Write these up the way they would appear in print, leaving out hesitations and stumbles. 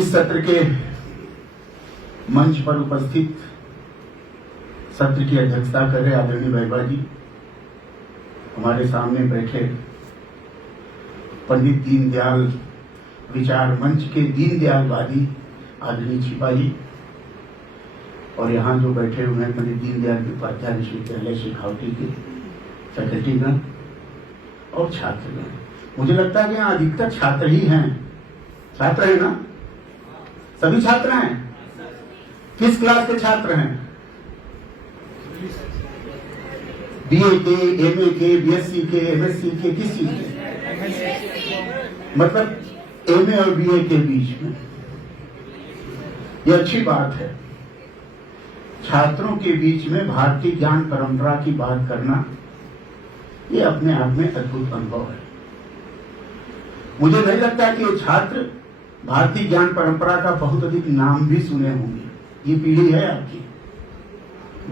इस सत्र के मंच पर उपस्थित सत्र की अध्यक्षता कर रहे आदरणीय बैगवा जी, हमारे सामने बैठे पंडित दीनदयाल विचार मंच के दीनदयालवादी आदरणीय छिपा जी, और यहाँ जो बैठे हुए हैं पंडित दीनदयाल उपाध्याय विश्वविद्यालय शेखावटी के फैकल्टीगण और छात्रगण। मुझे लगता है कि यहाँ अधिकतर छात्र ही हैं। छात्र है ना? सभी छात्र हैं? किस क्लास के छात्र हैं? बीए के, एमए के, बीएससी के, एमएससी के, किस चीज के? मतलब एमए और बीए के बीच में। यह अच्छी बात है। छात्रों के बीच में भारतीय ज्ञान परंपरा की बात करना, यह अपने आप में अद्भुत अनुभव है। मुझे नहीं लगता कि ये छात्र भारतीय ज्ञान परंपरा का बहुत अधिक नाम भी सुने होंगे। ये पीढ़ी है आपकी।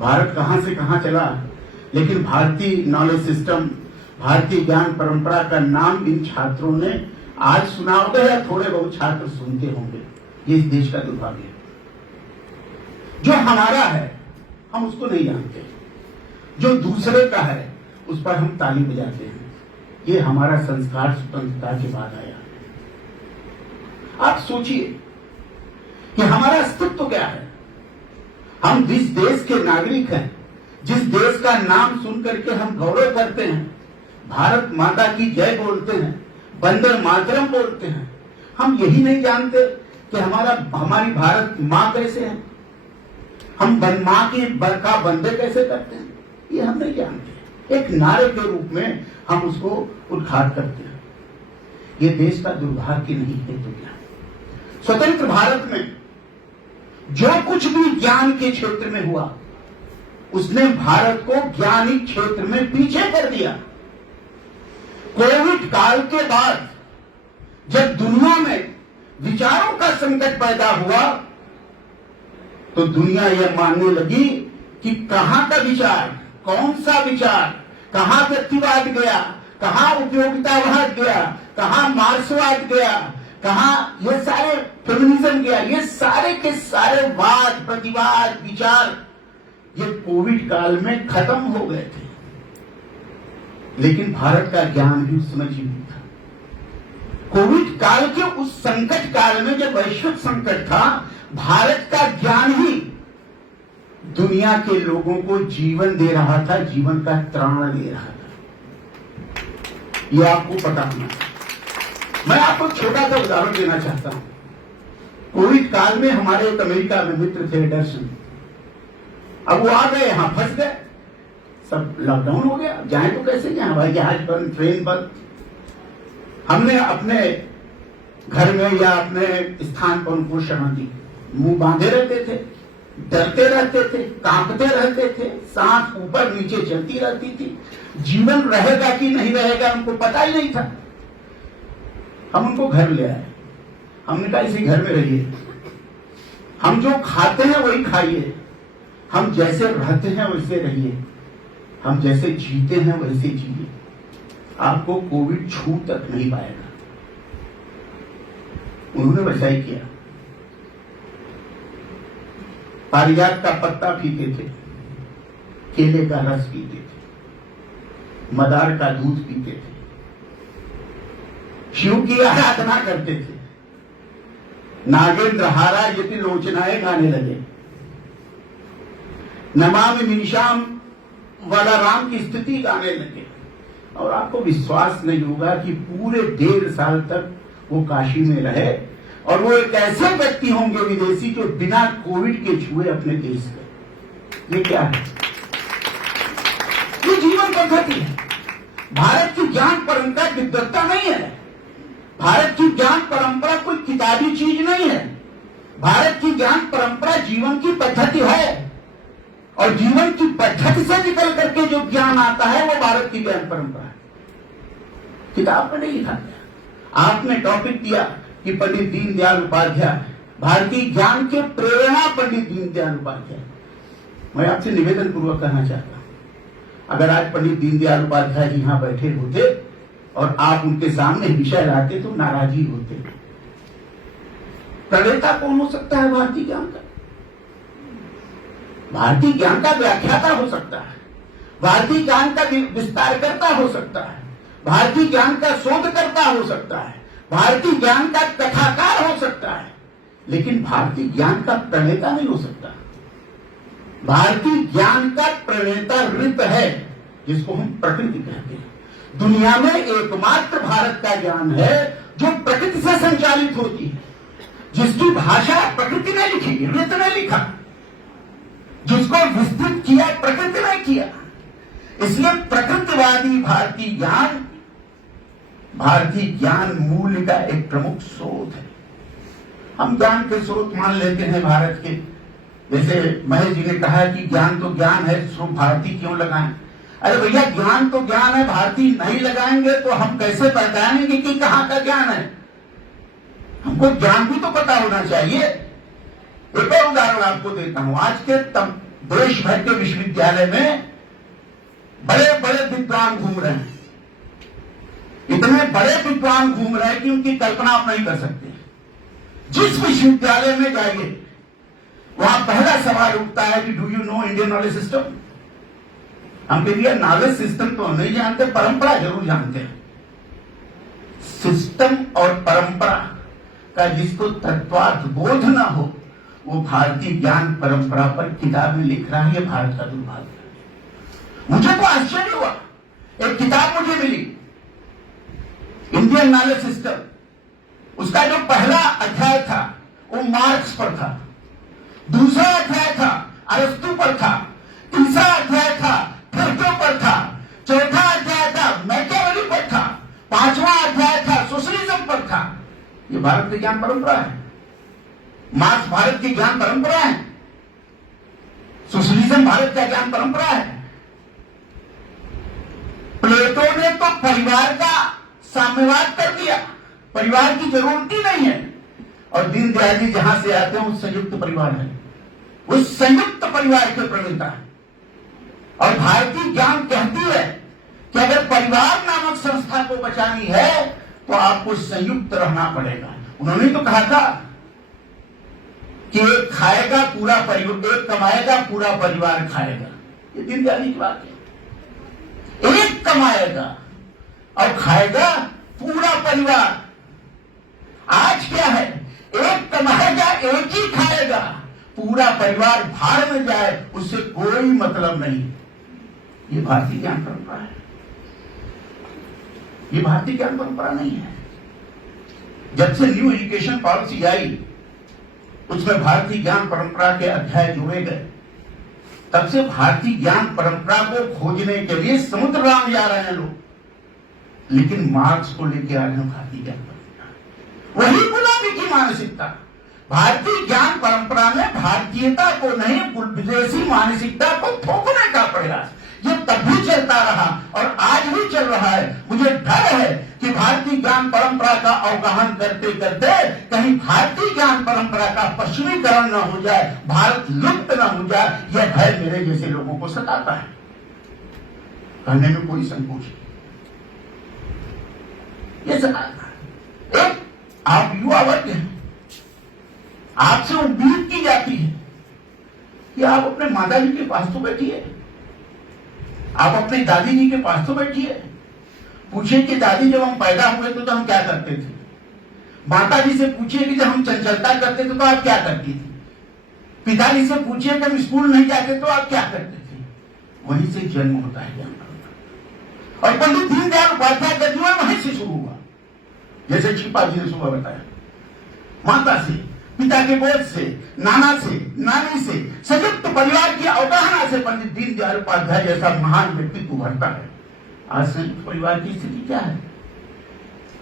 भारत कहां से कहां चला, लेकिन भारतीय नॉलेज सिस्टम, भारतीय ज्ञान परंपरा का नाम इन छात्रों ने आज सुना होगा या थोड़े बहुत छात्र सुनते होंगे। ये इस देश का दुर्भाग्य है। जो हमारा है हम उसको नहीं जानते, जो दूसरे का है उस पर हम ताली बजाते हैं। ये हमारा संस्कार स्वतंत्रता के बाद आया। आप सोचिए कि हमारा अस्तित्व क्या है। हम जिस देश के नागरिक हैं, जिस देश का नाम सुन करके हम गौरव करते हैं, भारत माता की जय बोलते हैं, वंदे मातरम बोलते हैं, हम यही नहीं जानते कि हमारी भारत माँ कैसे है, हम माँ की बरखा वंदे कैसे करते हैं, ये हम नहीं जानते। एक नारे के रूप में हम उसको उद्घाट करते हैं। ये देश का दुर्भाग्य नहीं है तो क्या? स्वतंत्र भारत में जो कुछ भी ज्ञान के क्षेत्र में हुआ, उसने भारत को ज्ञानी क्षेत्र में पीछे कर दिया। कोविड काल के बाद जब दुनिया में विचारों का संकट पैदा हुआ, तो दुनिया यह मानने लगी कि कहां का विचार, कौन सा विचार, कहां व्यक्तिवाद गया, कहां उपयोगितावाद गया, कहां मार्क्सवाद गया, कहां ये सारे फेमिनिज्म गया, ये सारे के सारे वाद प्रतिवाद विचार ये कोविड काल में खत्म हो गए थे। लेकिन भारत का ज्ञान भी उस समय जीवित था। कोविड काल के उस संकट काल में जब वैश्विक संकट था, भारत का ज्ञान ही दुनिया के लोगों को जीवन दे रहा था, जीवन का त्राण दे रहा था। यह आपको पता होना। मैं आपको छोटा सा उदाहरण देना चाहता हूं। कोविड काल में हमारे एक अमेरिका में मित्र थे, एंडरसन। अब वो आ गए, यहां फंस गए, सब लॉकडाउन हो गया, जाए तो कैसे जाए, भाई जहाज बंद, ट्रेन बंद। हमने अपने घर में या अपने स्थान पर उनको शरण दी। मुंह बांधे रहते थे, डरते रहते थे, कांपते रहते थे, सांस ऊपर नीचे चलती रहती थी। जीवन रहेगा कि नहीं रहेगा उनको पता ही नहीं था। हम उनको घर ले आए। हमने कहा इसी घर में रहिए, हम जो खाते हैं वही खाइए, हम जैसे रहते हैं वैसे रहिए, हम जैसे जीते हैं वैसे जिए, आपको कोविड छू तक नहीं पाएगा। उन्होंने वैसा ही किया। पारिजात का पत्ता पीते थे, केले का रस पीते थे, मदार का दूध पीते थे, शिव की आराधना करते थे, नागेंद्र हारा यति लोचनाएं गाने लगे, नमामि मीशाम वाला राम की स्थिति गाने लगे। और आपको विश्वास नहीं होगा कि पूरे 1.5 साल तक वो काशी में रहे, और वो एक ऐसे व्यक्ति होंगे विदेशी जो बिना कोविड के छुए अपने देश के। ये क्या है? ये जीवन पद्धति है। भारत की ज्ञान परंपरा विद्वत्ता नहीं है। भारत की ज्ञान परंपरा कोई किताबी चीज नहीं है। भारत की ज्ञान परंपरा जीवन की पद्धति है, और जीवन की पद्धति से निकल करके जो ज्ञान आता है वो भारत की ज्ञान परंपरा है। किताब में नहीं लिखा गया। आपने टॉपिक दिया कि पंडित दीनदयाल उपाध्याय, भारतीय ज्ञान के प्रेरणा पंडित दीनदयाल उपाध्याय। मैं आपसे निवेदन पूर्वक कहना चाहता हूं, अगर आज पंडित दीनदयाल उपाध्याय जी यहां बैठे होते और आप उनके सामने विषय लाते तो नाराजी होते। प्रणेता कौन हो सकता है भारतीय ज्ञान का? भारतीय ज्ञान का व्याख्याता हो सकता है, भारतीय ज्ञान का विस्तारकर्ता हो सकता है, भारतीय ज्ञान का शोधकर्ता हो सकता है, भारतीय ज्ञान का कथाकार हो सकता है, लेकिन भारतीय ज्ञान का प्रणेता नहीं हो सकता। भारतीय ज्ञान का प्रणेता ऋत है, जिसको हम प्रकृति कहते हैं। दुनिया में एकमात्र भारत का ज्ञान है जो प्रकृति से संचालित होती है, जिसकी भाषा प्रकृति ने लिखी, ऋत ने लिखा, जिसको विस्तृत किया प्रकृति ने किया। इसलिए प्रकृतिवादी भारतीय ज्ञान मूल्य का एक प्रमुख स्रोत है। हम ज्ञान के स्रोत मान लेते हैं भारत के, जैसे महेश जी ने कहा कि ज्ञान तो ज्ञान है, स्रोत भारतीय क्यों लगाएं? अरे भैया, ज्ञान तो ज्ञान है, भारतीय नहीं लगाएंगे तो हम कैसे पहचानेंगे कि कहां का ज्ञान है? हमको ज्ञान भी तो पता होना चाहिए। एक और उदाहरण आपको देता हूं। आज के देश भर के विश्वविद्यालय में बड़े बड़े विद्वान घूम रहे हैं, इतने बड़े विद्वान घूम रहे हैं कि उनकी कल्पना आप नहीं कर सकते। जिस विश्वविद्यालय में जाइए, वहां पहला सवाल उठता है कि do you know Indian knowledge system? हम कहिए नॉलेज सिस्टम तो नहीं जानते, परंपरा जरूर जानते हैं। सिस्टम और परंपरा का जिसको तत्वार्थ बोध ना हो, वो भारतीय ज्ञान परंपरा पर किताबें लिख रहा है। ये भारत का दुर्भाग्य है। मुझे तो आश्चर्य हुआ, एक किताब मुझे मिली, इंडियन नॉलेज सिस्टम। उसका जो पहला अध्याय था वो मार्क्स पर था, दूसरा अध्याय था अरस्तु पर था, तीसरा अध्याय था प्लेटो पर था, चौथा अध्याय था मैकियावेली पर था, पांचवा अध्याय था सोशलिज्म पर था। ये भारत की ज्ञान परंपरा है। मार्क्स भारत की ज्ञान परंपरा है, सोशलिज्म भारत का ज्ञान परंपरा है। प्लेटो ने तो परिवार का साम्यवाद कर दिया, परिवार की जरूरत ही नहीं है। और दीनदयाल जी जहां से आते हैं वो संयुक्त परिवार है, वो संयुक्त परिवार के प्रणेता है। और भारतीय ज्ञान कहती है कि अगर परिवार नामक संस्था को बचानी है तो आपको संयुक्त रहना पड़ेगा। उन्होंने तो कहा था कि एक खाएगा पूरा परिवार, एक कमाएगा पूरा परिवार खाएगा। ये दीनदयाल जी की बात है। एक कमाएगा और खाएगा पूरा परिवार। आज क्या है, एक कमाएगा एक ही खाएगा, पूरा परिवार भाड़ में जाए उससे कोई मतलब नहीं। ये भारतीय ज्ञान परंपरा है, ये भारतीय ज्ञान परंपरा नहीं है। जब से न्यू एजुकेशन पॉलिसी आई, उसमें भारतीय ज्ञान परंपरा के अध्याय जोड़े गए, तब से भारतीय ज्ञान परंपरा को खोजने के लिए समुद्र राम जा रहे हैं लोग, लेकिन मार्क्स को लेके आ रहे हैं भारतीय ज्ञान परंपरा। वही गुलामी की मानसिकता। भारतीय ज्ञान परंपरा में भारतीयता को नहीं, विदेशी मानसिकता को थोपने का प्रयास, ये तब भी चलता रहा और आज भी चल रहा है। मुझे डर है कि भारतीय ज्ञान परंपरा का अवगाहन करते करते कहीं भारतीय ज्ञान परंपरा का पश्चिमीकरण न हो जाए, भारत लुप्त न हो जाए। यह भय मेरे जैसे लोगों को सताता है, कहने में कोई संकोच नहीं, ये सताता है। एक आप युवा वर्ग हैं, आपसे उम्मीद की जाती है कि आप अपने माता जी के पास तो बैठिए, आप अपनी दादी जी के पास तो बैठिए, पूछिए कि दादी जब हम पैदा हुए तो हम क्या करते थे। माता जी से पूछिए कि जब हम चंचलता करते थे तो आप क्या करती थी। पिताजी से पूछिए कि हम स्कूल नहीं जाते तो आप क्या करते थे। वहीं से जन्म होता है ज्ञान परंपरा। और पंडित दीनदयाल उपाध्याय का जीवन वहीं से शुरू हुआ, जैसे छिपा जी ने सुबह बताया। माता से, पिता के गोद से, नाना से, नानी से, संयुक्त परिवार की अवगाहना से पंडित दीनदयाल उपाध्याय जैसा महान व्यक्तित्व उभरता है। आज संयुक्त परिवार की स्थिति क्या है?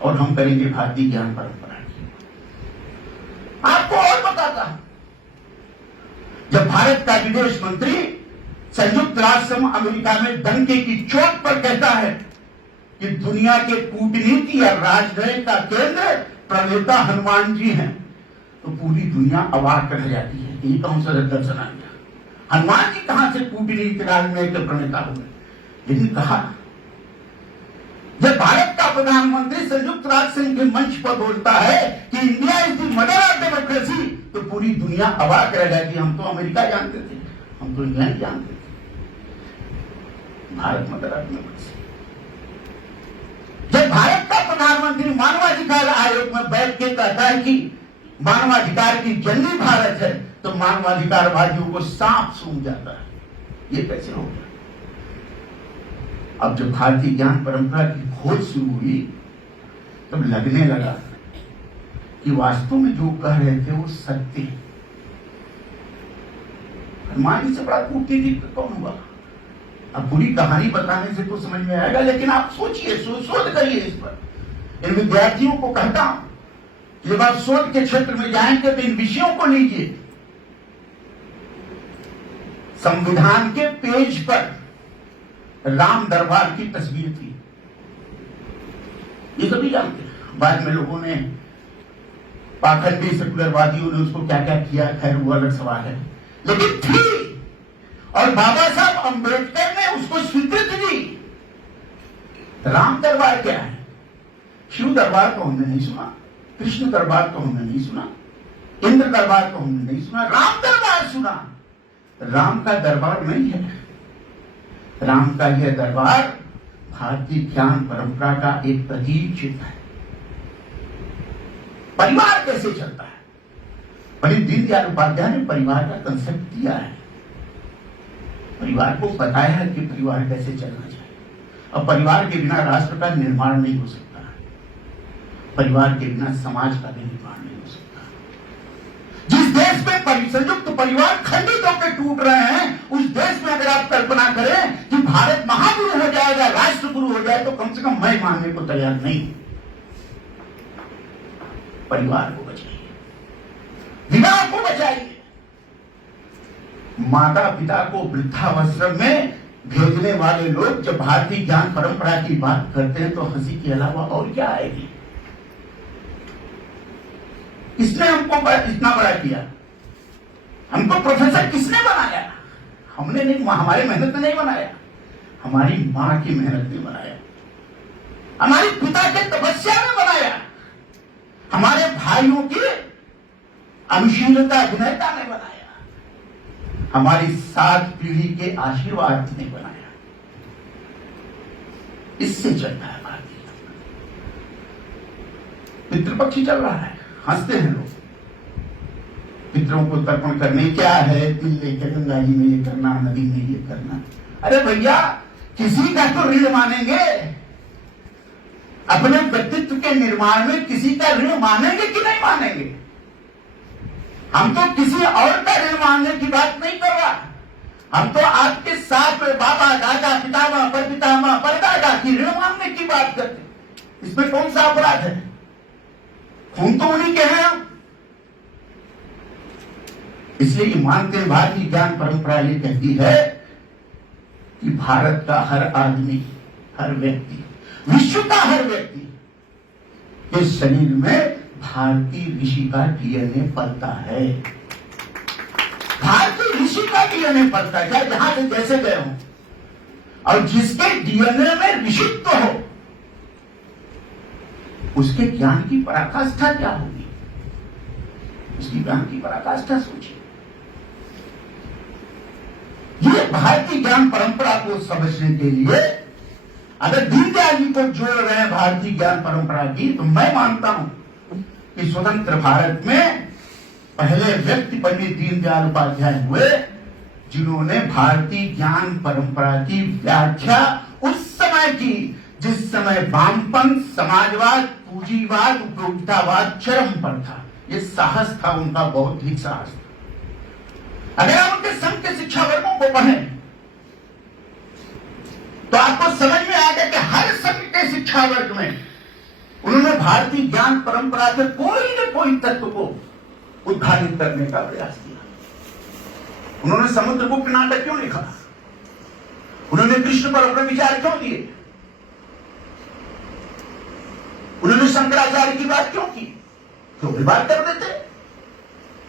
और हम करेंगे भारतीय ज्ञान परंपरा की। आपको और बताता, जब भारत का विदेश मंत्री संयुक्त राष्ट्र अमेरिका में डंके की चोट पर कहता है कि दुनिया के कूटनीति या राजनयिक का केंद्र प्रणेता हनुमान जी हैं, तो पूरी दुनिया अवाक रह जाती है। ये कौन सा दर्शन आ गया? हनुमान जी कहां से कूटनीति राजनयिक के प्रणेता हुए? लेकिन कहा जब भारत का प्रधानमंत्री संयुक्त राष्ट्र संघ के मंच पर बोलता है कि India is the mother of democracy, तो पूरी दुनिया अवाक रह जाती। हम तो अमेरिका जानते थे, हम तो इंग्लैंड जानते थे, भारत मदर ऑफ डेमोक्रेसी। जब भारत का प्रधानमंत्री मानवाधिकार आयोग में बैठ के कहता है कि मानवाधिकार की जननी भारत है, तो मानवाधिकारवादियों को सांप सूंघ जाता है। ये कैसे हो गया? अब जब भारतीय ज्ञान परंपरा की खोज शुरू हुई, तब लगने लगा कि वास्तव में जो कह रहे थे वो सत्य है। हनुमान जी से बड़ा कूटनीतिक कौन हुआ? अब पूरी कहानी बताने से तो समझ में आएगा, लेकिन आप सोचिए, शोध करिए इस पर। इन विद्यार्थियों को कहता हूं, जब आप शोध के क्षेत्र में जाएंगे तो इन विषयों को लीजिए। संविधान के पेज पर राम दरबार की तस्वीर थी, ये सभी जानते हैं। बाद में लोगों ने, पाखंडी सेकुलरवादियों ने उसको क्या क्या किया, खैर वो अलग सवाल है, लेकिन थी। और बाबा साहब अंबेडकर ने उसको स्वीकृति दी। राम दरबार क्या है? शिव दरबार तो हमने नहीं सुना, कृष्ण दरबार तो हमने नहीं सुना, इंद्र दरबार तो हमने नहीं सुना, राम दरबार सुना। राम का दरबार नहीं है। राम का यह दरबार भारतीय ज्ञान परंपरा का एक प्रतीक चिन्ह है। परिवार कैसे चलता है? पंडित दीनदयाल उपाध्याय ने परिवार का कंसेप्ट दिया है, परिवार को बताया है कि परिवार कैसे चलना चाहिए। अब परिवार के बिना राष्ट्र का निर्माण नहीं हो सकता, परिवार के बिना समाज का भी निर्माण नहीं हो सकता। जिस देश में संयुक्त परिवार खंडित होकर टूट रहे हैं, उस देश में अगर आप कल्पना करें कि भारत महागुरु हो जाएगा, राष्ट्र गुरु हो जाए, तो कम से कम मैं मानने को तैयार नहीं। परिवार को बचाइए, विवाह को बचाइए। माता पिता को वृद्धाश्रम में भेजने वाले लोग जब भारतीय ज्ञान परंपरा की बात करते हैं तो हंसी के अलावा और क्या आएगी? किसने हमको इतना बड़ा किया? हमको प्रोफेसर किसने बनाया? हमने नहीं, हमारी मेहनत ने नहीं बनाया, हमारी मां की मेहनत ने बनाया, हमारे पिता के तपस्या ने बनाया, हमारे भाइयों की अनुशीलता विनयता ने बनाया, हमारी 7 पीढ़ी के आशीर्वाद ने बनाया। इससे चलता है भारतीय। पितृपक्षी चल रहा है, हंसते हैं लोग। पितरों को तर्पण करने क्या है, तिल लेकर गंगा जी में ये करना, नदी में ये करना। अरे भैया, किसी का तो ऋण मानेंगे, अपने व्यक्तित्व के निर्माण में किसी का ऋण मानेंगे कि नहीं मानेंगे? हम तो किसी और का ऋण मानने की बात नहीं कर रहा, हम तो आपके साथ बाबा दादा पितामह परपितामह परदादा की ऋण मानने की बात करते। इसमें कौन सा अपराध है? खून तो उन्हीं के हैं हम। इसलिए मानते हैं, भारतीय ज्ञान परंपरा ये कहती है कि भारत का हर आदमी, हर व्यक्ति, विश्व का हर व्यक्ति के शरीर में भारतीय ऋषि का डीएनए पलता है। भारतीय ऋषि का डीएनए पलता है, चाहे जहां से जैसे गए हो। और जिसके डीएनए में ऋषित्व हो, उसके ज्ञान की पराकाष्ठा क्या होगी? उसकी ज्ञान की पराकाष्ठा सोचिए। ये भारतीय ज्ञान परंपरा को समझने के लिए अगर दीनदयाल जी को जोड़ रहे हैं भारतीय ज्ञान परंपरा की, तो मैं मानता हूं कि स्वतंत्र भारत में पहले व्यक्ति पंडित दीनदयाल उपाध्याय हुए, जिन्होंने भारतीय ज्ञान परंपरा की व्याख्या उस समय की जिस समय वामपंथ, समाजवाद, पूंजीवाद, उपयोगितावाद चरम पर था। ये साहस था उनका, बौद्धिक साहस था। अगर आप उनके संघ के शिक्षा वर्गों को पढ़ें तो आपको समझ में आएगा कि हर संघ के शिक्षा वर्ग में उन्होंने भारतीय ज्ञान परंपरा से कोई न कोई तत्व को उद्घाटित करने का प्रयास किया। उन्होंने समुद्रगुप्त नाटक क्यों लिखा? उन्होंने कृष्ण पर अपने विचार क्यों दिए? उन्होंने शंकराचार्य की बात क्यों की? क्यों भी बात कर देते?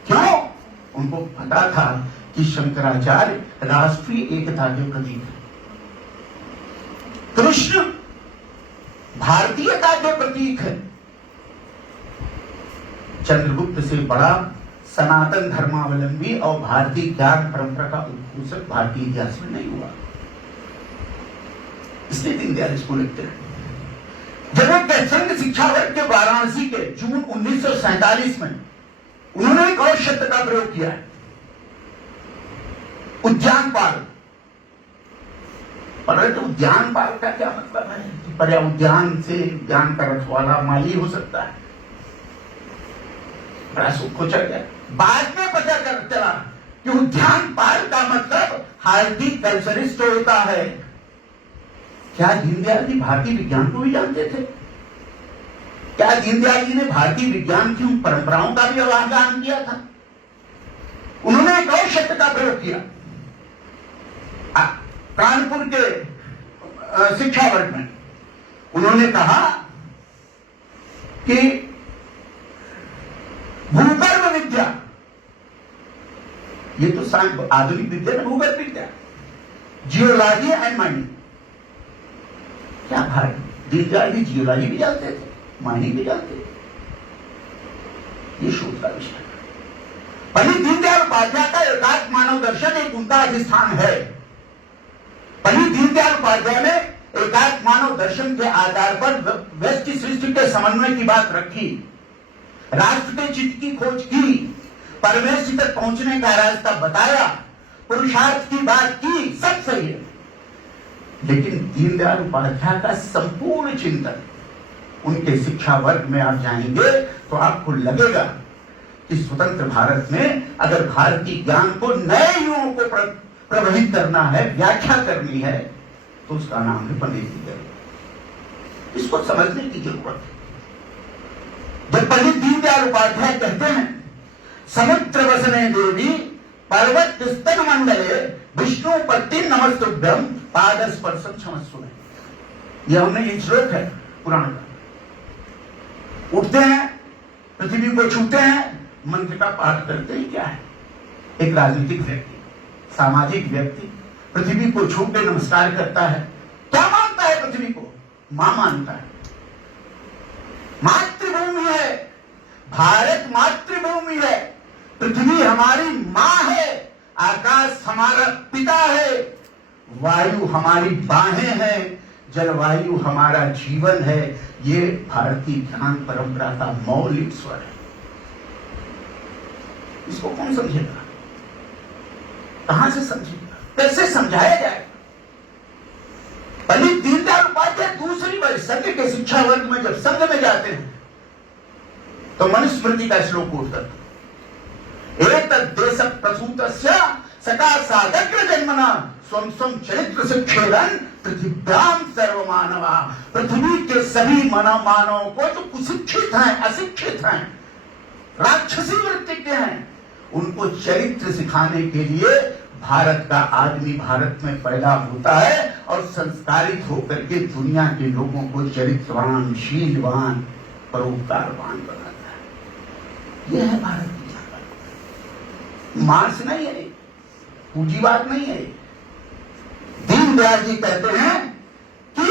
क्यों? उनको पता था कि शंकराचार्य राष्ट्रीय एकता के प्रतीक है। कृष्ण भारतीयता जो प्रतीक है, चंद्रगुप्त से बड़ा सनातन धर्मावलंबी और भारतीय ज्ञान परंपरा का उत्कर्षक भारतीय इतिहास में नहीं हुआ। इसलिए दीनदयाल इसको लिखते हैं। जब एक संघ शिक्षा वर्ग के वाराणसी के जून 1947 में उन्होंने एक और शब्द का प्रयोग किया है, उद्यानपाल। परंतु उद्यानपाल का क्या मतलब है? पर्या उद्यान से उद्यान का रखवाला माली हो सकता है। बड़ा सुख हो चल गया। बाद में पता चला कि उद्यानपाल का मतलब हार्टिकल्चरिस्ट होता है। क्या दीनदयाल जी भारतीय विज्ञान को भी जानते थे? क्या दीनदयाल जी ने भारतीय विज्ञान की उन परंपराओं का भी अवगाहन किया था? उन्होंने एक और शब्द का प्रयोग किया कानपुर के शिक्षा वर्ग में। उन्होंने कहा कि भूगर्भ विद्या, ये तो आधुनिक विद्या में भूगर्भ विद्या, जियोलॉजी एंड माइनिंग। क्या भाई दीनदयाल जी जियोलॉजी भी जानते थे, माइनिंग भी जानते थे? ये शोध का विषय। पंडित दीनदयाल उपाध्याय का एकात्म मानव दर्शन एक उनका अधिष्ठान है। पंडित दीनदयाल उपाध्याय ने एकात्म मानव दर्शन के आधार पर व्यष्टि सृष्टि के समन्वय की बात रखी, राष्ट्र के चित्त की खोज की, परमेश तक पहुंचने का रास्ता बताया, पुरुषार्थ की बात की, सब सही है। लेकिन दीनदयाल उपाध्याय का संपूर्ण चिंतन, उनके शिक्षा वर्ग में आप जाएंगे तो आपको लगेगा कि स्वतंत्र भारत में अगर भारतीय ज्ञान को नए युगों को प्रभावित करना है, व्याख्या करनी है, तो उसका नाम है पंडित दीनदयाल। इसको समझने की जरूरत है। जब पंडित दीनदयाल उपाध्याय कहते हैं समुद्र वसने देवी पर्वत स्तन मंडले विष्णु पत्ति नमस्तुभ्यम पाद स्पर्शम क्षमस्व, यह हमने ये श्लोक है पुराण का। उठते हैं, पृथ्वी को छूते हैं, मंत्र का पाठ करते ही क्या है? एक राजनीतिक व्यक्ति, सामाजिक व्यक्ति पृथ्वी को छू के नमस्कार करता है। क्या मानता है? पृथ्वी को मां मानता है, मातृभूमि है, भारत मातृभूमि है, पृथ्वी हमारी मां है, आकाश हमारा पिता है, वायु हमारी बाहें हैं, जलवायु हमारा जीवन है। ये भारतीय ज्ञान परंपरा का मौलिक स्वर है। इसको कौन समझेगा? कहां से समझेगा? कैसे समझाया जाएगा? पंडित दीनदयाल उपाध्याय दूसरी बार संघ के शिक्षा वर्ग में जब संघ में जाते हैं तो मनुस्मृति का श्लोक उठता एक देश प्रसूतस्य सका साधग्र जन्मना स्वम स्वम चरित्र शिक्षेरन पृथ्व्याम सर्वमानवा। पृथ्वी के सभी मानवों को जो कुशिक्षित हैं, अशिक्षित हैं, राक्षसी वृत्ति के हैं, उनको चरित्र सिखाने के लिए भारत का आदमी भारत में पैदा होता है और संस्कारित होकर के दुनिया के लोगों को चरित्रवान, शीलवान, परोपकारवान बनाता है। यह है भारत की ताकत। मार्क्स नहीं है, पूंजीवाद नहीं है। दीनदयाल जी कहते हैं कि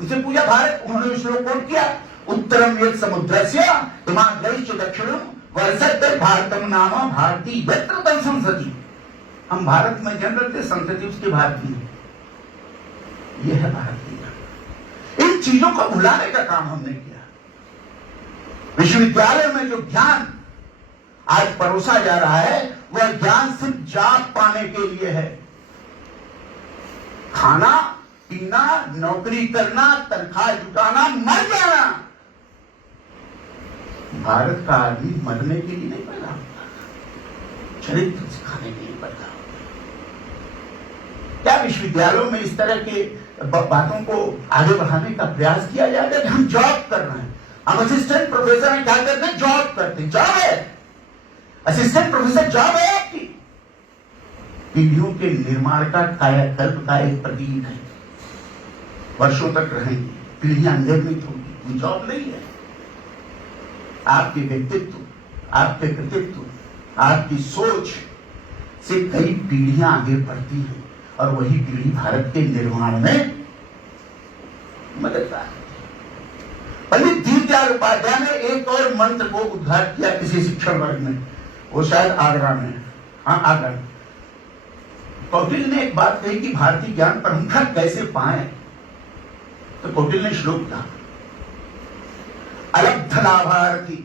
उसे पूजा भारत, उन्होंने श्लोक कोट किया, उत्तरम यत् समुद्रस्य हिमालयश्च दक्षिणम वर्षद् भारतम नाम भारती यत्र तम संसति। हम भारत में जन्म लेते, संसति उसके भारतीय है। यह है भारतीय। इन चीजों को भुलाने का काम हमने किया। विश्वविद्यालय में जो ज्ञान आज परोसा जा रहा है वह ज्ञान सिर्फ जाप पाने के लिए है। खाना पीना, नौकरी करना, तनख्वाह जुटाना, मर जाना। भारत का आदमी मरने के लिए नहीं पैदा होता, चरित्र सिखाने के लिए पैदा होता। क्या विश्वविद्यालयों में इस तरह के बातों को आगे बढ़ाने का प्रयास किया जाएगा कि हम जॉब कर रहे हैं, हम असिस्टेंट प्रोफेसर हैं, क्या करते हैं? जॉब करते हैं। जॉब है, असिस्टेंट प्रोफेसर जॉब है आपकी। पीढ़ियों के निर्माण का कायाकल्प का एक प्रतीक है। वर्षों तक रहेंगे, पीढ़ियां निर्मित होगी, जॉब नहीं है। आपके व्यक्तित्व, आपके कृतित्व, आपकी सोच से कई पीढ़ियां आगे बढ़ती हैं और वही पीढ़ी भारत के निर्माण में मददगार है। पंडित दीनदयाल उपाध्याय ने एक और मंत्र को उद्घाट किया किसी शिक्षण वर्ग में, वो शायद आगरा में, हाँ आगरा में। कौटिल्य ने एक बात कही कि भारतीय ज्ञान परंपरा कैसे पाए, तो कौटिल्य ने श्लोक कहा, अलब्ध लाभार्थी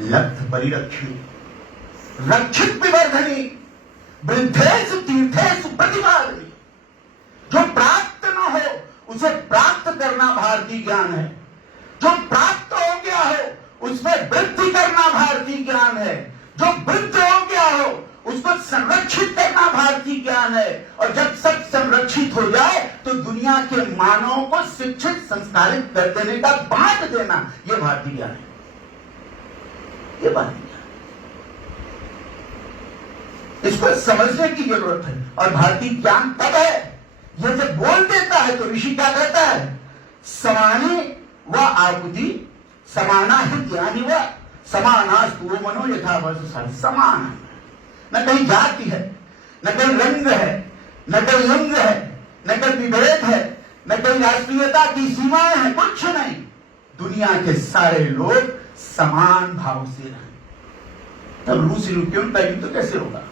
लब्ध परिरक्षणी रक्षित विवर्धनी वृद्धेषु तीर्थेषु प्रतिपादनी। जो प्राप्त न हो उसे प्राप्त करना भारतीय ज्ञान है, जो प्राप्त हो गया हो उसमें वृद्धि करना भारतीय ज्ञान है, जो वृद्ध हो गया हो उसको संरक्षित करना भारतीय ज्ञान है। और जब सब संरक्षित हो जाए तो दुनिया के मानवों को शिक्षित संस्कारित कर देने का बांट देना, यह भारतीय ज्ञान है, ये भारतीय ज्ञान। इसको समझने की जरूरत है। और भारतीय ज्ञान तब है, यह जब बोल देता है तो ऋषि क्या कहता है, समाने व आहुति समाना ही ज्ञानी व समानास्तु मनो यथावत। समान, न कहीं जाति है, न कहीं रंग है, न कहीं लिंग है, न कहीं विभेद है, न कहीं राष्ट्रीयता की सीमाएं हैं, कुछ नहीं। दुनिया के सारे लोग समान भाव से रहें। तब रूस यूक्रेन का युद्ध कैसे होगा,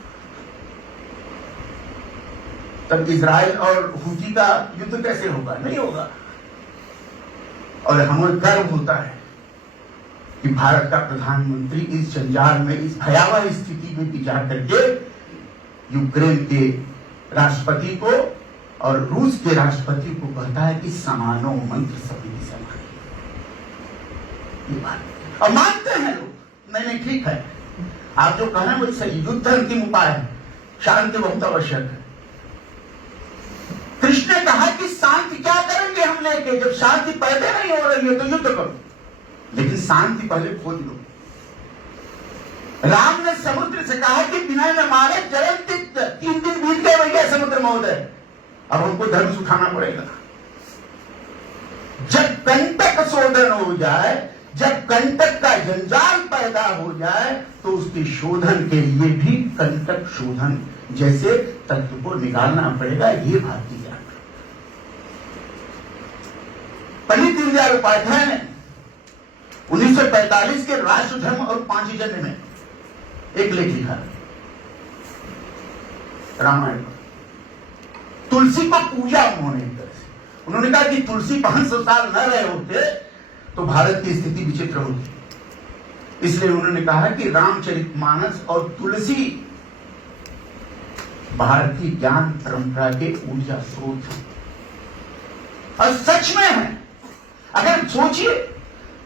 तब इजराइल और हूती का युद्ध कैसे होगा, नहीं होगा। और हमें गर्व होता है कि भारत का प्रधानमंत्री इस जंजाल में, इस भयावह स्थिति में विचार करके यूक्रेन के राष्ट्रपति को और रूस के राष्ट्रपति को कहता है कि समानो मंत्र सभी समान। ये बात और मानते हैं लोग, नहीं नहीं ठीक है, आप जो कह रहे हैं वो सही, युद्ध अंतिम उपाय है, शांति बहुत आवश्यक है। कृष्ण ने कहा कि शांति क्या करेंगे हम लेके, जब शांति पैदा नहीं हो रही है तो युद्ध करो, लेकिन शांति पहले खोज लो। राम ने समुद्र से कहा कि बिना में मारे जलन 3 दिन बीत गए भैया समुद्र महोदय, अब हमको धर्म से उठाना पड़ेगा। जब कंटक शोधन हो जाए, जब कंटक का जंजाल पैदा हो जाए तो उसके शोधन के लिए भी कंटक शोधन जैसे तत्व को निकालना पड़ेगा। ये भारतीय ज्ञान है। पंडित दीनदयाल उपाध्याय ने 1945 के राष्ट्र धर्म और पांचजन्य में एक लेख लिखा, रामायण पर। तुलसी को पूजा उन्होंने एक तरह से, उन्होंने कहा कि तुलसी 500 साल न रहे होते तो भारत की स्थिति विचित्र होती। इसलिए उन्होंने कहा कि रामचरितमानस और तुलसी भारतीय ज्ञान परंपरा के ऊर्जा स्रोत हैं। और सच में है, अगर सोचिए,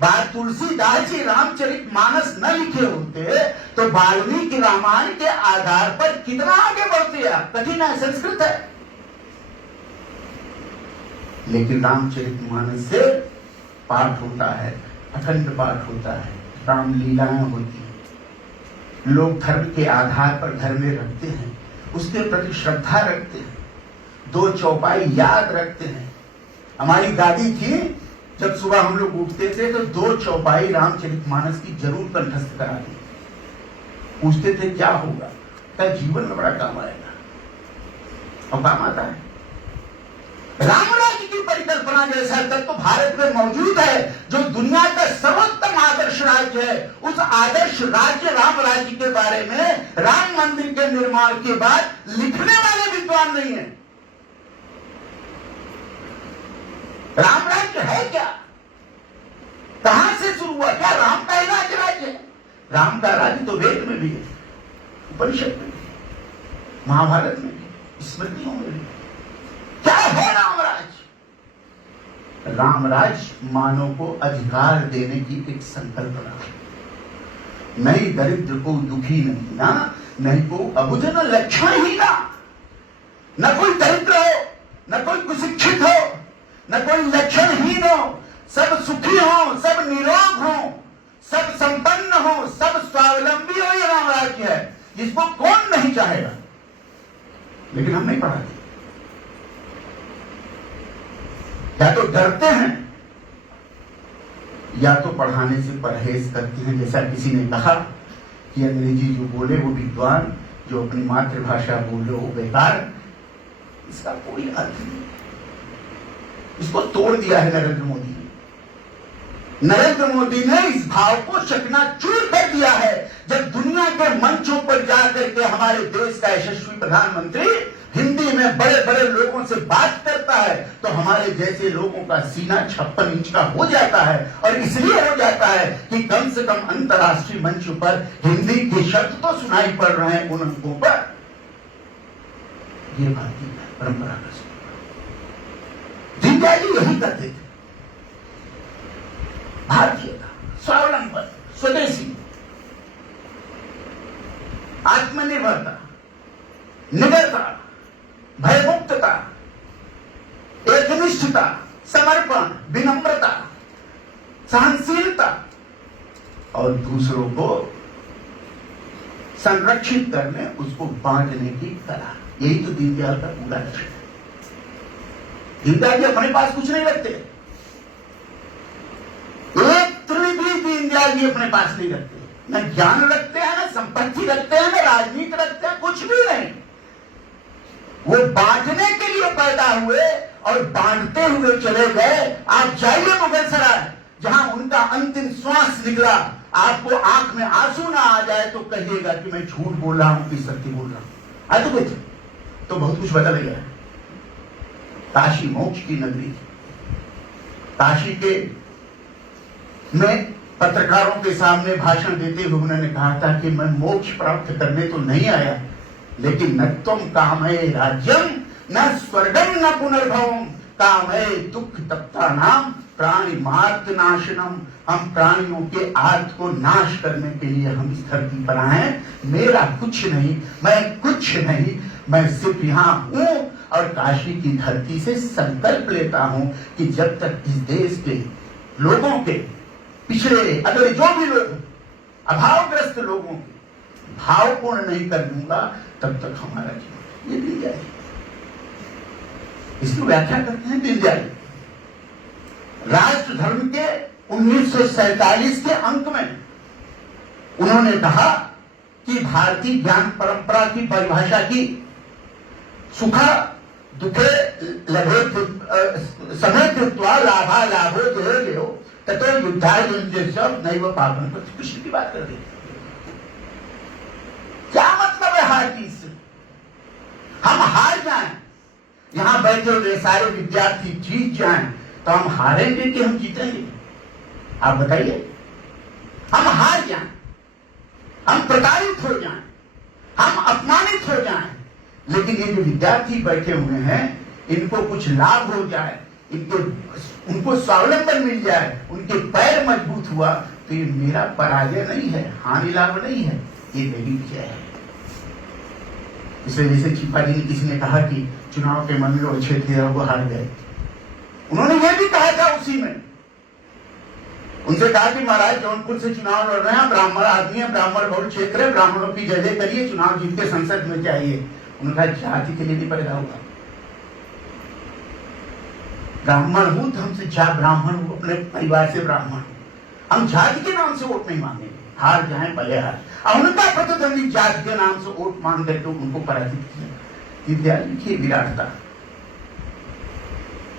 बात तुलसीदास जी रामचरितमानस न लिखे होते तो वाल्मीकि रामायण के आधार पर कितना आगे बढ़ते आप। कठिन है, संस्कृत है, लेकिन रामचरितमानस से पाठ होता है, अखंड पाठ होता है, रामलीलाएं होती हैं, लोग धर्म के आधार पर घर में रखते हैं, उसके प्रति श्रद्धा रखते हैं, 2 चौपाई याद रखते हैं। हमारी दादी थी, जब सुबह हम लोग उठते थे तो 2 चौपाई रामचरितमानस की जरूर कंठस्थ कराती। पूछते थे क्या होगा, क्या जीवन में बड़ा काम आएगा, और काम आता है। रामराज्य की परिकल्पना जैसा तत्व भारत में मौजूद है, जो दुनिया का सर्वोत्तम आदर्श राज्य है। उस आदर्श राज्य राम राज्य के बारे में राम मंदिर के निर्माण के बाद लिखने वाले विद्वान नहीं है। राम राज्य है क्या, कहां से शुरू हुआ, क्या राम का राज्य है? राम का राज्य तो वेद में भी है, उपनिषद में भी, महाभारत में भी, स्मृतियों में भी। क्या है रामराज? रामराज मानव को अधिकार देने की एक संकल्पना है। नहीं दरिद्र को दुखी नहीं ना, नहीं को अबुझ न लक्षण ही ना, न कोई दरिद्र हो, न कोई कुशिक्षित हो, न कोई लक्षणहीन हो, सब सुखी हो, सब निरोग हो, सब संपन्न हो, सब स्वावलंबी हो। ये रामराज्य है, जिसको कौन नहीं चाहेगा, लेकिन हम नहीं पढ़ाते। या तो डरते हैं या तो पढ़ाने से परहेज करते हैं। जैसा किसी ने कहा कि अंग्रेजी जो बोले वो विद्वान, जो अपनी मातृभाषा बोले वो बेकार। इसका कोई अर्थ नहीं, इसको तोड़ दिया है नरेंद्र मोदी ने। नरेंद्र मोदी ने इस भाव को चकनाचूर कर दिया है। जब दुनिया के मंचों पर जाकर के हमारे देश का यशस्वी प्रधानमंत्री हिंदी में बड़े बड़े लोगों से बात करता है तो हमारे जैसे लोगों का सीना 56 इंच का हो जाता है। और इसलिए हो जाता है कि कम से कम अंतर्राष्ट्रीय मंच पर हिंदी के शब्द तो सुनाई पड़ रहे हैं उन अंकों पर। ये भारतीय परंपरा का दीनदयाल जी यही करते थे। भारतीयता, स्वावलंबन, स्वदेशी, आत्मनिर्भरता, निडरता, भयमुक्तता, एकनिष्ठता, समर्पण, विनम्रता, सहनशीलता और दूसरों को संरक्षित करने, उसको बांटने की कला। यही तो दीनदयाल का पूरा लक्ष्य है। दीनदयाल जी अपने पास कुछ नहीं रखते, एक त्रुटि भी दीनदयाल जी अपने पास नहीं रखते। न ज्ञान रखते हैं, न संपत्ति रखते हैं, न राजनीति रखते हैं, कुछ भी नहीं। वो बांटने के लिए पैदा हुए और बांटते हुए चले गए। आप जाइए मुगलसराय, जहां उनका अंतिम श्वास निकला, आपको आंख में आंसू ना आ जाए तो कहिएगा कि मैं झूठ बोल रहा हूं कि सत्य बोल रहा हूं। आज तो कुछ तो बहुत कुछ बदल गया है। काशी मोक्ष की नगरी थी। काशी के में पत्रकारों के सामने भाषण देते हुए उन्होंने कहा था कि मैं मोक्ष प्राप्त करने तो नहीं आया, लेकिन न तुम कामये राज्यम न स्वर्गम न पुनर्भवम कामये दुख तप्ता नाम प्राणी मार्ग नाशनम। हम प्राणियों के आर्त को नाश करने के लिए हम इस धरती पर आए। मेरा कुछ नहीं, मैं कुछ नहीं, मैं सिर्फ यहाँ हूं और काशी की धरती से संकल्प लेता हूं कि जब तक इस देश के लोगों के पिछड़े अगर जो भी लोग अभावग्रस्त लोगों के भाव पूर्ण नहीं कर दूंगा तब तक हमारा जीवन। ये दीनदयाल इसकी व्याख्या करते हैं दीनदयाल राष्ट्र धर्म के 1947 के अंक में। उन्होंने कहा कि भारतीय ज्ञान परंपरा की परिभाषा की सुखा दुखे लभे समय कृत्वा लाभा लाभो देहो ततो युद्धाय नैव पापम। कृष्ण की बात कर रही। क्या मतलब है हार की? इससे हम हार जाएं, यहां बैठे हुए सारे विद्यार्थी जीत जाएं तो हम हारेंगे कि हम जीतेंगे? आप बताइए। हम हार जाएं, हम प्रताड़ित हो जाएं, हम अपमानित हो जाएं, लेकिन ये जो विद्यार्थी बैठे हुए हैं इनको कुछ लाभ हो जाए, उनको स्वावलंबन मिल जाए, उनके पैर मजबूत हुआ तो ये मेरा पराजय नहीं है, हानि लाभ नहीं है, ये मेरी विजय है। इसलिए जैसे चिप्पा जी ने किसी ने कहा कि चुनाव के मन में वो अच्छे थे और वो हार गए, उन्होंने ये भी कहा था उसी में। उनसे कहा कि महाराज जौनपुर से चुनाव लड़ रहे हैं, ब्राह्मण आदमी है, ब्राह्मण बहुल क्षेत्र है, ब्राह्मणों की जय जय करिए, चुनाव जीत के संसद में चाहिए। उन्होंने कहा जाति के लिए नहीं पैदा हुआ, ब्राह्मण हूं तो हमसे ब्राह्मण हूं, अपने परिवार से ब्राह्मण, हम जाति के नाम से वोट नहीं मांगेंगे, हार जाए भले हार। उनका प्रतिद्वंदी जाति के नाम से वोट मांग करके उनको पराजित किया। दीनदयाल की विराटता,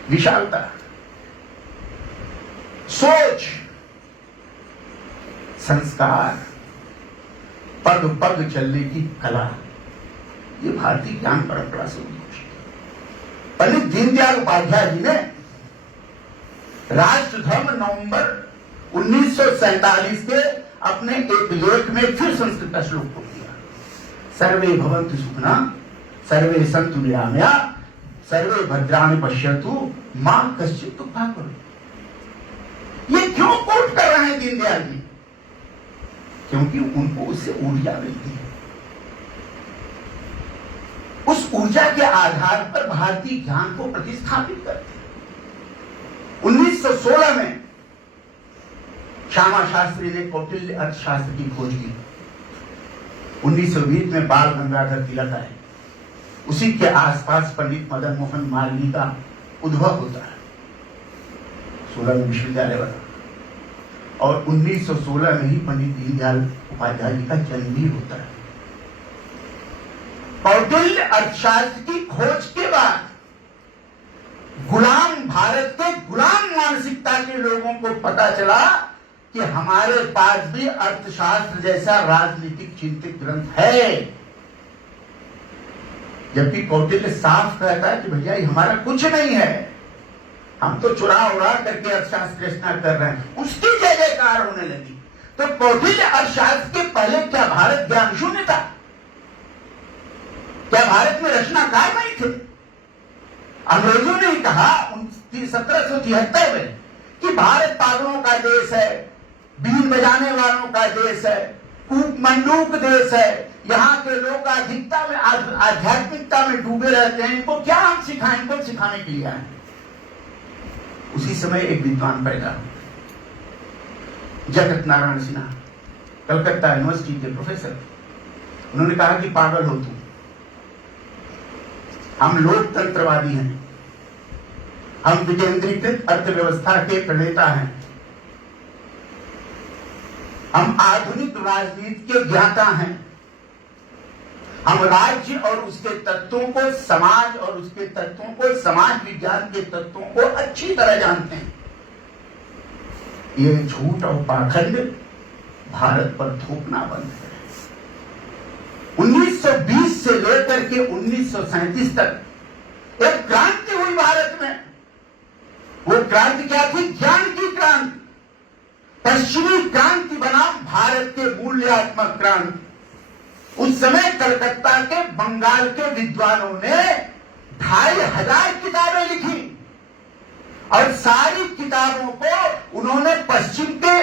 विशालता, सोच, संस्कार, पग पग चलने की कला, ये भारतीय ज्ञान परंपरा से उद्घोषित। पंडित दीनदयाल उपाध्याय जी ने राष्ट्र धर्म नवंबर 1947 के अपने एक लेख में फिर संस्कृत का श्लोक बोल दिया। सर्वे भवन्तु सुखिनः, सर्वे सन्तु निरामया, सर्वे भद्राणि पश्यन्तु मां कश्चित् दुःखभाग् भवेत्। ये क्यों कोट कर रहे हैं दीनदयाल जी? क्योंकि उनको उससे ऊर्जा मिलती है। उस ऊर्जा के आधार पर भारतीय ज्ञान को प्रतिस्थापित करते हैं। 1916 में श्यामा शास्त्री ने कौटिल्य अर्थशास्त्र की खोज की। 1920 में बाल गंगाधर तिलक आए। उसी के आसपास पंडित मदन मोहन मालवीय का उद्भव होता है, 16 में विश्वविद्यालय बना और 1916 में ही पंडित दीनदयाल उपाध्याय जी का जन्म भी होता है। कौटिल्य अर्थशास्त्र की खोज के बाद गुलाम भारत के गुलाम मानसिकता के लोगों को पता चला कि हमारे पास भी अर्थशास्त्र जैसा राजनीतिक चिंतित ग्रंथ है। जबकि कौटिल्य साफ कहता है कि भैया ये हमारा कुछ नहीं है, हम तो चुरा उड़ा करके अर्थशास्त्र रचना कर रहे हैं। उसकी जय जयकार होने लगी। तो कौटिल्य अर्थशास्त्र के पहले क्या भारत ज्ञान शून्य था? क्या भारत में रचनाकार नहीं थे? अंग्रेजों ने कहा 1773 में कि भारत पागलों का देश है, बीन बजाने वालों का देश है, कूप मंडूक देश है, यहाँ के लोग अधिकता में आध्यात्मिकता में डूबे रहते हैं, इनको क्या हम सिखाएं? इनको सिखाने के लिए आए। उसी समय एक विद्वान पैदा हुए, जगत नारायण सिन्हा, कलकत्ता यूनिवर्सिटी के प्रोफेसर। उन्होंने कहा कि पागल हो तुम, हम लोकतंत्रवादी हैं, हम विकेंद्रीकृत अर्थव्यवस्था के प्रणेता हैं, हम आधुनिक राजनीति के ज्ञाता हैं, हम राज्य और उसके तत्वों को, समाज और उसके तत्वों को, समाज विज्ञान के तत्वों को अच्छी तरह जानते हैं। ये झूठ और पाखंड भारत पर थोपना बंद है। 1920 से लेकर के 1937 तक एक क्रांति हुई भारत में। वो क्रांति क्या थी? ज्ञान की क्रांति। पश्चिमी क्रांति बनाम भारत के मूल्यात्मक क्रांति। उस समय कलकत्ता के, बंगाल के विद्वानों ने 2500 किताबें लिखी और सारी किताबों को उन्होंने पश्चिम के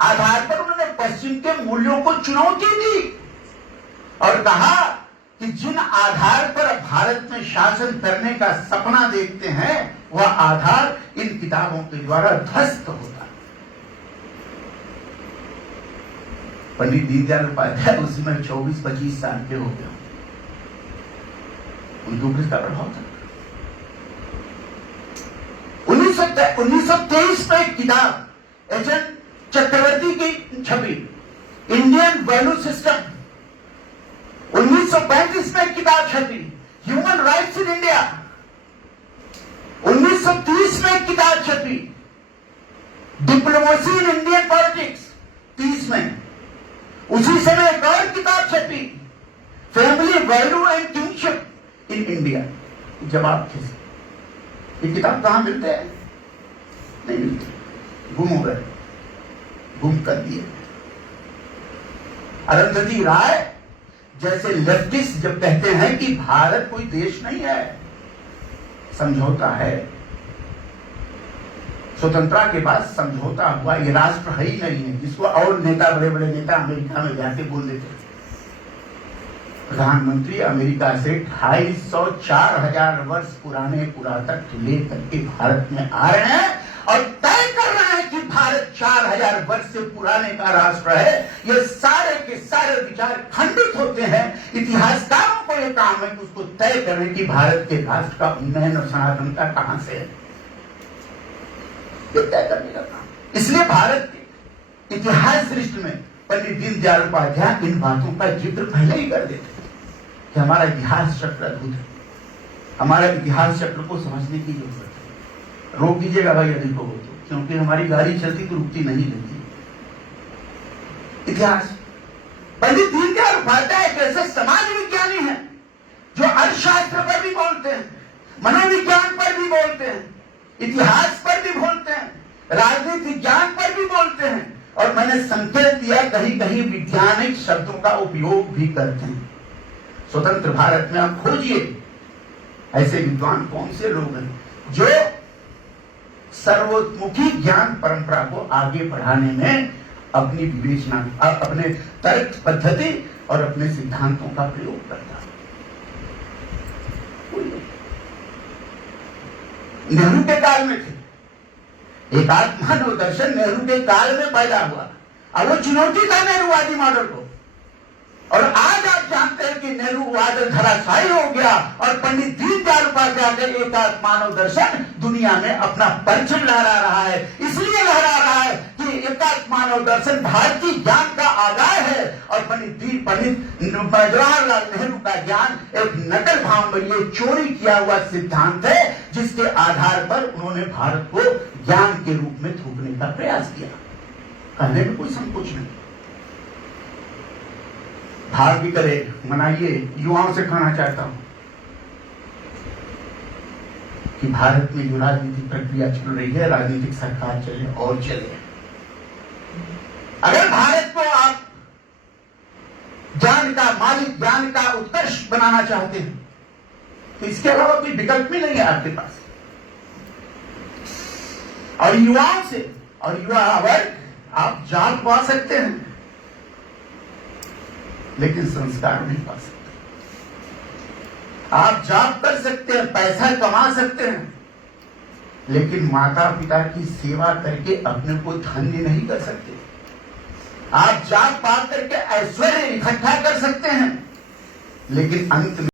आधार पर, उन्होंने पश्चिम के मूल्यों को चुनौती दी और कहा कि जिन आधार पर भारत में शासन करने का सपना देखते हैं वह आधार इन किताबों के द्वारा ध्वस्त होता। पंडित दीनदयाल उपाध्याय उस समय 24-25 साल के हो गए, उनके ऊपर इसका प्रभाव था। 1923 में एक किताब एच.एन. चक्रवर्ती की छपी, इंडियन वैल्यू सिस्टम। 1935 में एक किताब छपी, ह्यूमन राइट्स इन इंडिया। 1930 में एक किताब छपी, डिप्लोमेसी इन इंडियन पॉलिटिक्स। 30 में उसी समय एक और किताब छपी, family value and kingship in India. जवाब थे, ये किताब कहां मिलते हैं? नहीं मिलते, गुम हो गए, गुम कर दिए। अरुंधति राय जैसे लेफ्टिस्ट जब कहते हैं कि भारत कोई देश नहीं है, समझौता है, स्वतंत्रता के बाद समझौता हुआ, ये राष्ट्र है ही नहीं है, जिसको और नेता, बड़े बड़े नेता अमेरिका में जाके बोल देते। प्रधानमंत्री अमेरिका से 250-4,000 वर्ष पुराने पुरातत्व लेकर के भारत में आ रहे हैं और तय कर रहे हैं कि भारत 4,000 वर्ष से पुराने का राष्ट्र है। ये सारे के सारे विचार खंडित होते हैं। इतिहासकारों को यह काम है कि उसको तय करें कि भारत के राष्ट्र का उन्नयन और सनातनता कहां से है, ये तय करने का काम। इसलिए भारत के इतिहास दृष्टि में पंडित दीनदयाल उपाध्याय इन बातों का जिक्र पहले ही कर देते कि हमारा इतिहास चक्र अद्भुत है, हमारा इतिहास चक्र को समझने की जरूरत है। रोक दीजिएगा भाई यदि को, क्योंकि हमारी गाड़ी चलती तो रुकती नहीं रहती। इतिहास, पंडित दीनदयाल उपाध्याय एक ऐसे समाज विज्ञानी हैं जो अर्थशास्त्र पर भी बोलते हैं, मनोविज्ञान पर भी बोलते हैं, इतिहास पर भी बोलते हैं, राजनीतिक ज्ञान पर भी बोलते हैं और मैंने संकेत दिया कहीं कहीं वैज्ञानिक शब्दों का उपयोग भी करते हैं। स्वतंत्र भारत में आप खोजिए ऐसे विद्वान कौन से लोग हैं जो सर्वोत्मुखी ज्ञान परंपरा को आगे बढ़ाने में अपनी विवेचना, अपने तर्क पद्धति और अपने सिद्धांतों का प्रयोग करता है। नेहरू के काल में थे, एक आत्मानव दर्शन नेहरू के काल में पैदा हुआ और वो चुनौती था नेहरूवादी मॉडल को। और आज आप जानते करके नेहरू वादल धराशायी हो गया और पंडित दीनदयाल उपाध्याय का एकात्म मानव दर्शन दुनिया में अपना परचम लहरा रहा है। इसलिए लहरा रहा है कि एकात्म मानव दर्शन भारतीय ज्ञान का आधार है और पंडित जवाहरलाल नेहरू का ज्ञान एक नकल भावमय चोरी किया हुआ सिद्धांत है, जिसके आधार पर उन्होंने भारत को ज्ञान के रूप में थोपने का प्रयास किया। कहने में कोई संकोच नहीं। भाग्य करे, मनाइए। युवाओं से कहना चाहता हूं कि भारत में जो राजनीतिक प्रक्रिया चल रही है, राजनीतिक सरकार चले और चले। अगर भारत को आप ज्ञान का मालिक, ज्ञान का उत्कर्ष बनाना चाहते हैं तो इसके अलावा कोई विकल्प भी नहीं है आपके पास। और युवाओं से और युवा वर्ग आप जान पा सकते हैं लेकिन संस्कार नहीं पा सकते। आप जॉब कर सकते हैं, पैसा कमा सकते हैं, लेकिन माता पिता की सेवा करके अपने को धन्य नहीं कर सकते। आप जॉब पा करके ऐश्वर्य इकट्ठा कर सकते हैं, लेकिन अंत में